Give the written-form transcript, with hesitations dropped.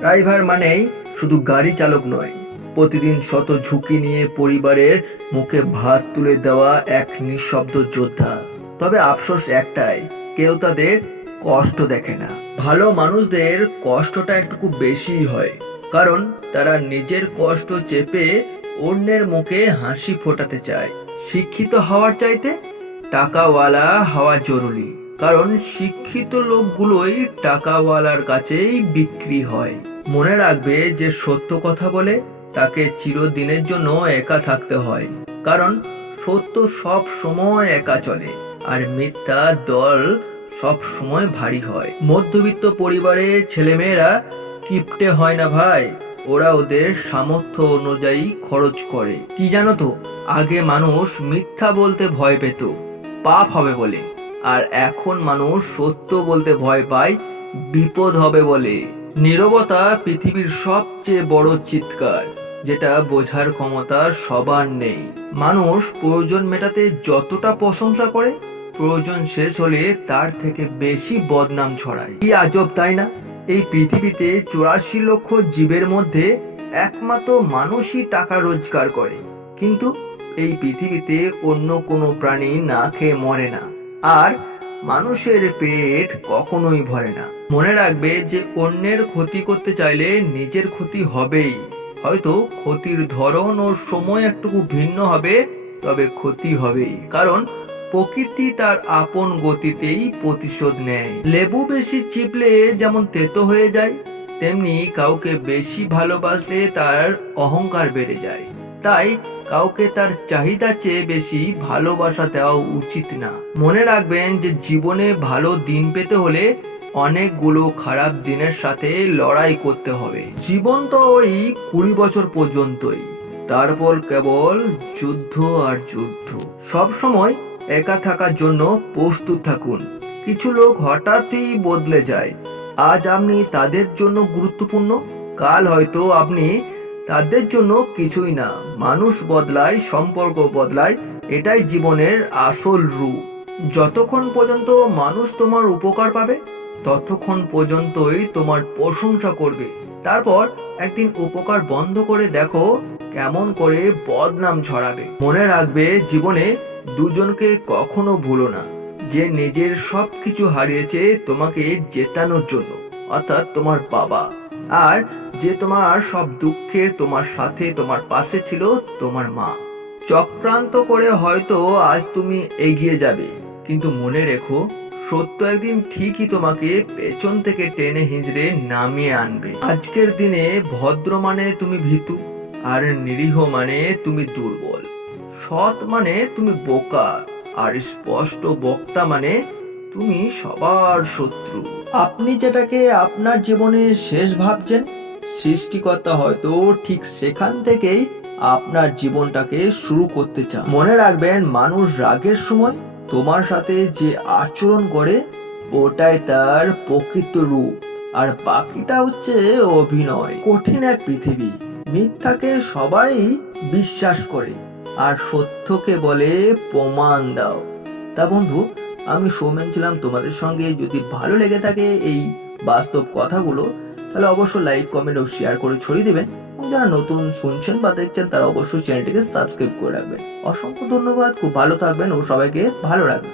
Driver মানেই শুধু গাড়ি চালক নয়, প্রতিদিন শত ঝুঁকি নিয়ে পরিবারের মুখে ভাত তুলে দেওয়া এক নিঃশব্দ যোদ্ধা। তবে আফসোস একটাই, কেউ তাদের কষ্ট দেখে না। ভালো মানুষদের কষ্টটা একটু বেশি হয়, কারণ তারা নিজের কষ্ট চেপে অন্যের মুখে হাসি ফোটাতে চায়। শিক্ষিত হওয়ার চাইতে টাকাওয়ালা হওয়া জরুরি, কারণ শিক্ষিত লোকগুলোই টাকাওয়ালার কাছেই বিক্রি হয়। মনে রাখবে, যে সত্য কথা বলে তাকে চিরদিনের জন্য একা থাকতে হয়, কারণ সত্য সব সময় একা চলে, আর মিথ্যা দল সব সময় ভারী হয়। মধ্যবিত্ত পরিবারের ছেলেমেয়েরা কিপটে হয় না ভাই, ওরা ওদের সামর্থ্য অনুযায়ী খরচ করে। কি জানো তো, আগে মানুষ মিথ্যা বলতে ভয় পেত পাপ হবে বলে, আর এখন মানুষ সত্য বলতে ভয় পায় বিপদ হবে বলে। নীরবতা পৃথিবীর সবচেয়ে বড় চিৎকার, যেটা বোঝার ক্ষমতা সবার নেই। মানুষ প্রয়োজন মেটাতে যতটা প্রশংসা করে, প্রয়োজন শেষ হলে তার থেকে বেশি বদনাম ছড়ায়। কি আজব তাই না? এই পৃথিবীতে 84 লক্ষ জীবের মধ্যে একমাত্র মানুষই টাকা রোজগার করে, কিন্তু এই পৃথিবীতে অন্য কোনো প্রাণী না খেয়ে মরে না, আর মানুষের পেট কখনোই ভরে না। মনে রাখবে, যে অন্যের ক্ষতি করতে চাইলে নিজের ক্ষতি হবেই। হয়তো ক্ষতির ধরন ও সময় একটু ভিন্ন হবে, তবে ক্ষতি হবেই, কারণ প্রকৃতি তার আপন গতিতেই প্রতিশোধ নেয়। লেবু বেশি চিপলে যেমন তেতো হয়ে যায়, তেমনি কাউকে বেশি ভালোবাসলে তার অহংকার বেড়ে যায়। তাই কাউকে তার চাহিদা চেয়ে বেশি ভালোবাসা দেওয়া উচিত না। মনে রাখবেন, যে জীবনে ভালো দিন পেতে হলে অনেকগুলো খারাপ দিনের সাথে লড়াই করতে হবে। জীবন তো ওই 20 বছর পর্যন্তই, তারপর কেবল যুদ্ধ আর যুদ্ধ। সব সময় একা থাকার জন্য প্রস্তুত থাকুন। কিছু লোক হঠাৎই বদলে যায়। আজ আপনি তাদের জন্য গুরুত্বপূর্ণ, কাল হয়তো আপনি তাদের জন্য কিছুই না। মানুষ বদলায়, সম্পর্ক বদলায়, এটাই জীবনের আসল রূপ। যতক্ষণ পর্যন্ত মানুষ তোমার উপকার পাবে, ততক্ষণ পর্যন্তই তোমার প্রশংসা করবে। তারপর একদিন উপকার বন্ধ করে দেখো কেমন করে বদনাম ছড়াবে। মনে রাখবে, জীবনে দুজনকে কখনো ভুলো না, যে নিজের সবকিছু হারিয়েছে তোমাকে জেতানোর জন্য, অর্থাৎ তোমার বাবা, আর যে তোমার সব দুঃখের তোমার সাথে তোমার পাশে ছিল, তোমার মা। চক্রান্ত করে হয়তো আজ তুমি এগিয়ে যাবে, কিন্তু মনে রেখো, সত্য একদিন ঠিকই তোমাকে পেছন থেকে টেনে হিঁচড়ে নামিয়ে আনবে। আজকের দিনে ভদ্র মানে তুমি ভীতু, আর নিরীহ মানে তুমি দুর্বল। সৎ মানে তুমি বোকা, আর স্পষ্ট বক্তা মানে তুমি সবার শত্রু। আপনি যেটাকে আপনার জীবনে শেষ ভাবছেন, সৃষ্টিকর্তা হয়তো ঠিক সেখান থেকেই আপনার জীবনটাকে শুরু করতে চান। মনে রাখবেন, মানুষ রাগের সময় তোমার সাথে যে আচরণ করে, ওটাই তার প্রকৃত রূপ, আর বাকিটা হচ্ছে অভিনয়। কঠিন এক পৃথিবী, মিথ্যাকে সবাই বিশ্বাস করে, আর সত্যকে বলে প্রমাণ দাও। তা বন্ধু, আমি সৌমেন ছিলাম তোমাদের সঙ্গে। যদি ভালো লেগে থাকে এই বাস্তব কথাগুলো, তাহলে অবশ্যই লাইক, কমেন্ট ও শেয়ার করে ছড়িয়ে দিবেন। এবং যারা নতুন শুনছেন বা দেখছেন, তারা অবশ্যই চ্যানেলটিকে সাবস্ক্রাইব করে রাখবেন। অসংখ্য ধন্যবাদ, খুব ভালো থাকবেন ও সবাইকে ভালো রাখবেন।